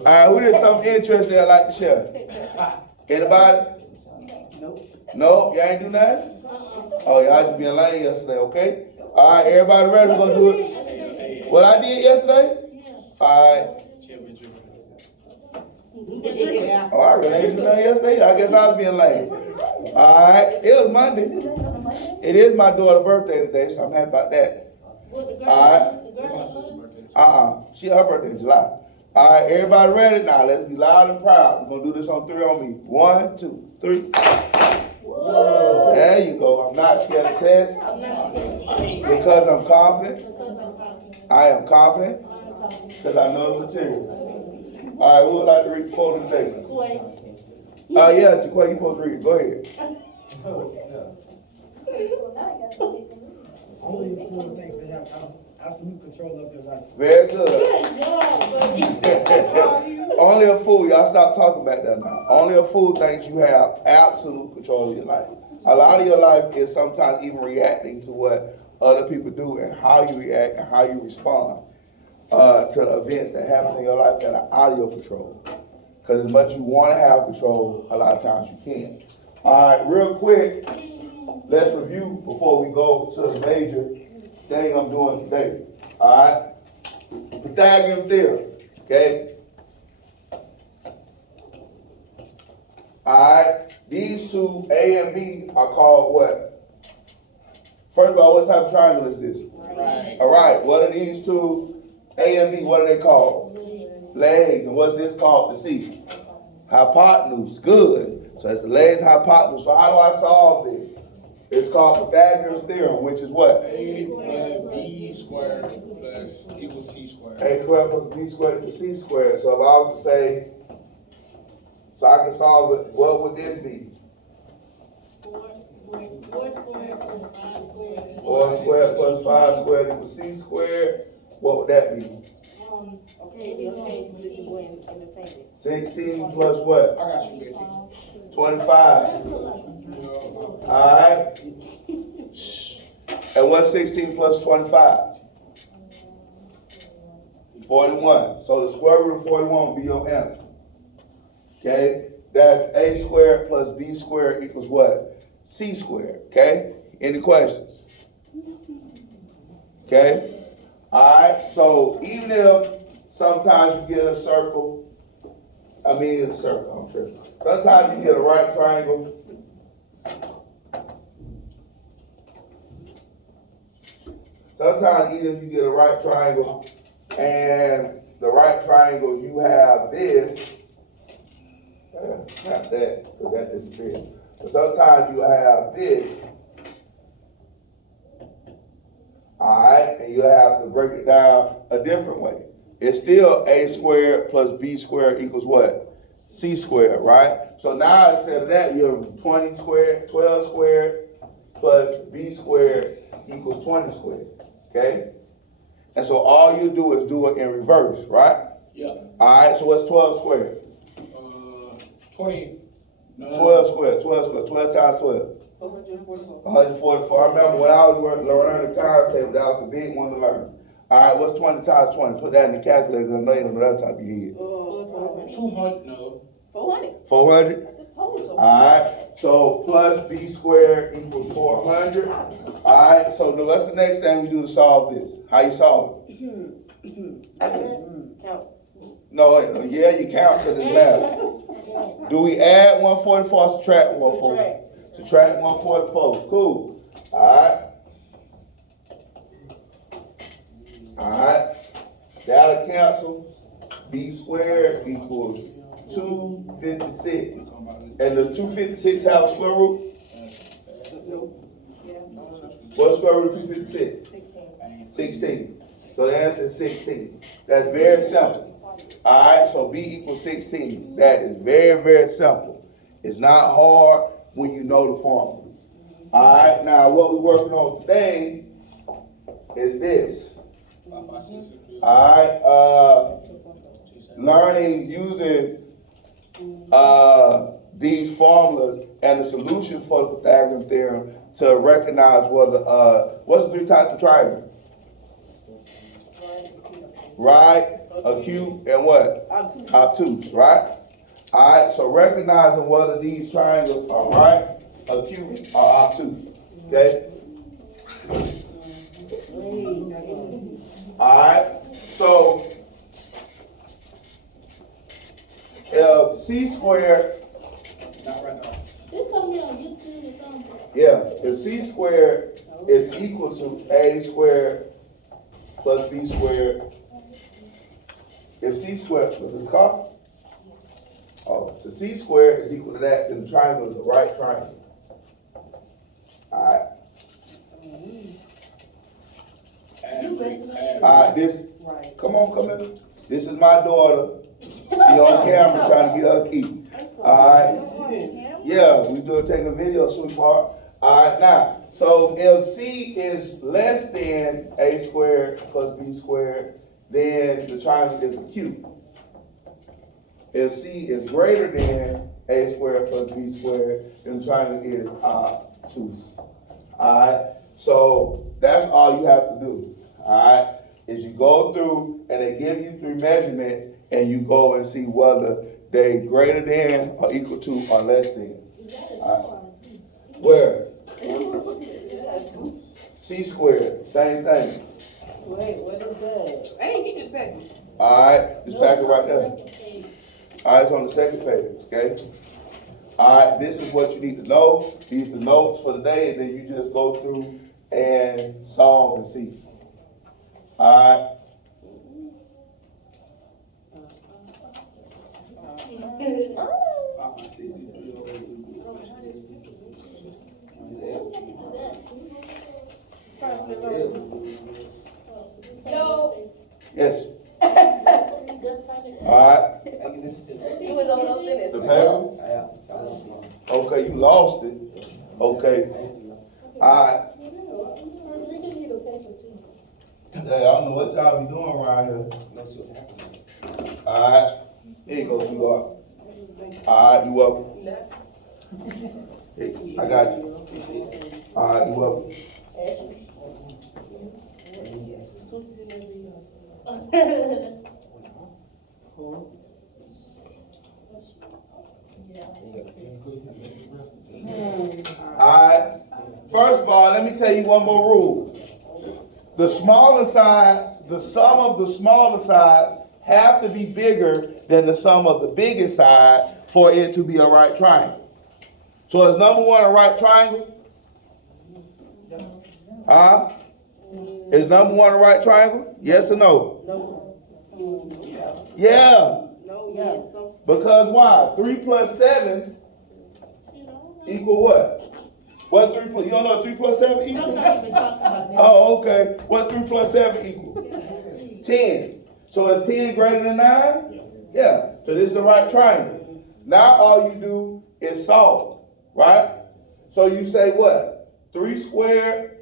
All right, who did something interesting I'd like to share? Anybody? No, y'all ain't do nothing? Oh, y'all just being lame yesterday, okay? All right, everybody ready? We're gonna do it. What I did yesterday? All right. Oh, I really ain't do nothing yesterday. I guess I was being lame. All right, it was Monday. It is my daughter's birthday today, so I'm happy about that. All right. Her birthday in July. All right, everybody ready? Now, let's be loud and proud. We're going to do this on 3 on me. 1, 2, 3. Whoa. There you go. I'm not scared to test. Because I'm confident. I am confident. Because I know the material. All right, who would like to read the quote today? Yeah, Jaquay, you're supposed to read it. Go ahead. Only four things that have absolute control of their life. Very good. Only a fool. Y'all stop talking about that now. Only a fool thinks you have absolute control of your life. A lot of your life is sometimes even reacting to what other people do and how you react and how you respond to events that happen in your life that are out of your control. Because as much as you want to have control, a lot of times you can't. All right, real quick, let's review before we go to the major thing I'm doing today. All right, Pythagorean theorem. Okay. All right, these two, A and B, are called what? First of all, what type of triangle is this? Right. All right, what are these two, A and B, what are they called? Legs. And what's this called? The C. Hypotenuse. Good. So it's the legs hypotenuse. So how do I solve this? It's called Pythagorean's theorem, which is what? A plus B squared plus equals C squared. A squared plus B squared equals C squared. So if I was to say, so I can solve it, what would this be? 4 squared plus 5 squared. 4 squared plus 5 squared equals C squared. What would that be? 16 plus what? I got you, baby. 25. Alright? And what's 16 plus 25? 41. So the square root of 41 will be your answer. Okay? That's A squared plus B squared equals what? C squared. Okay? Any questions? Okay? Alright, so even if sometimes you get a circle, I'm tripping. Sometimes you get a right triangle. Sometimes even if you get a right triangle and the right triangle you have this, not that, because that disappeared. But sometimes you have this, alright, and you have to break it down a different way. It's still A squared plus B squared equals what? C squared, right? So now instead of that, you have 20 squared, 12 squared plus B squared equals 20 squared, okay? And so all you do is do it in reverse, right? Yeah. Alright, so what's 12 squared? 20. 12 squared, 12 times 12. 144. I remember when I was learning the times table, that was the big one to learn. All right, what's 20 times 20? Put that in the calculator. I know you don't know that top of your head. 200, no. 400. 400? I just told you. All right, so plus B squared equals 400. All right, so what's the next thing we do to solve this? How you solve it? Count. No, yeah, you count because it's math. Do we add 144 or subtract 144? Subtract 144. Cool. All right. Alright, that'll cancel. B squared equals 256. And does 256 have a square root? What's square root of 256? 16. So the answer is 16. That's very simple. Alright, so B equals 16. That is very, very simple. It's not hard when you know the formula. Alright, now what we're working on today is this. Alright, learning using these formulas and the solution for the Pythagorean theorem to recognize whether, what's the 3 types of triangle? Right, acute, and what? Obtuse. Obtuse, right? Alright, so recognizing whether these triangles are right, acute, or obtuse. Okay? Alright, so if C squared, Not right now. This gonna be on YouTube or something. yeah, if C squared is equal to A squared plus B squared, if C squared was a car, oh, so C squared is equal to that, then the triangle is the right triangle. Alright, alright, this, Right. come in. This is my daughter. She on camera trying to get her key. Alright, yeah, we do taking a video, sweetheart. Alright, now, so if C is less than A squared plus B squared, then the triangle is acute. If C is greater than A squared plus B squared, then the triangle is obtuse. Alright, so that's all you have to do. Alright, is you go through and they give you 3 measurements and you go and see whether they greater than or equal to or less than. Where? C squared, same thing. Wait, what is that? I ain't get this package. Alright, this packet right there. Alright, it's on the second page, okay? Alright, this is what you need to know. These are the notes for the day, and then you just go through and solve and see. Alright? Yo. Yes. Just turn it. Alright, He was on those minutes. the paper? Okay, you lost it. Okay. Alright. We can need a paper too. Hey, I don't know what y'all be doing around here. Alright. Here you go, sweetheart. Alright, you welcome. Hey, I got you. Alright, you welcome. Alright. First of all, let me tell you one more rule. The smaller sides, the sum of the smaller sides have to be bigger than the sum of the biggest side for it to be a right triangle. So is number 1 a right triangle? Huh? Is number 1 a right triangle? Yes or no? Yeah. No, yes. Because why? 3 plus 7 equal what? What 3 plus, you don't know what 3 plus 7 equal? I'm not even talking about that. Oh, okay. What 3 plus 7 equal? 10. So is 10 greater than 9? Yeah. So this is the right triangle. Now all you do is solve, right? So you say what? 3 squared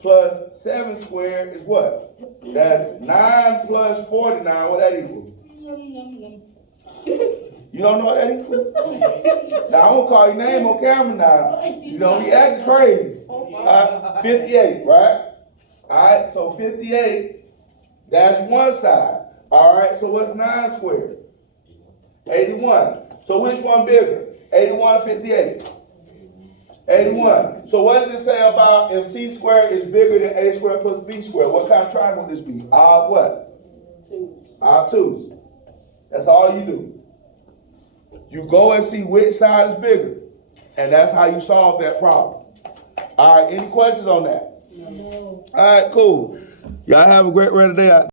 plus 7 squared is what? That's 9 plus 49. What that equal? You don't know what that equal? Now I'm gonna call your name on camera now. You don't be acting crazy. 58, right? Alright, so 58, that's one side. Alright, so what's 9 squared? 81. So which one bigger? 81 or 58? 81. So what does it say about if C squared is bigger than A squared plus B squared? What kind of triangle would this be? What? Obtuse. That's all you do. You go and see which side is bigger. And that's how you solve that problem. All right, any questions on that? No. All right, cool. Y'all have a great rest of the day.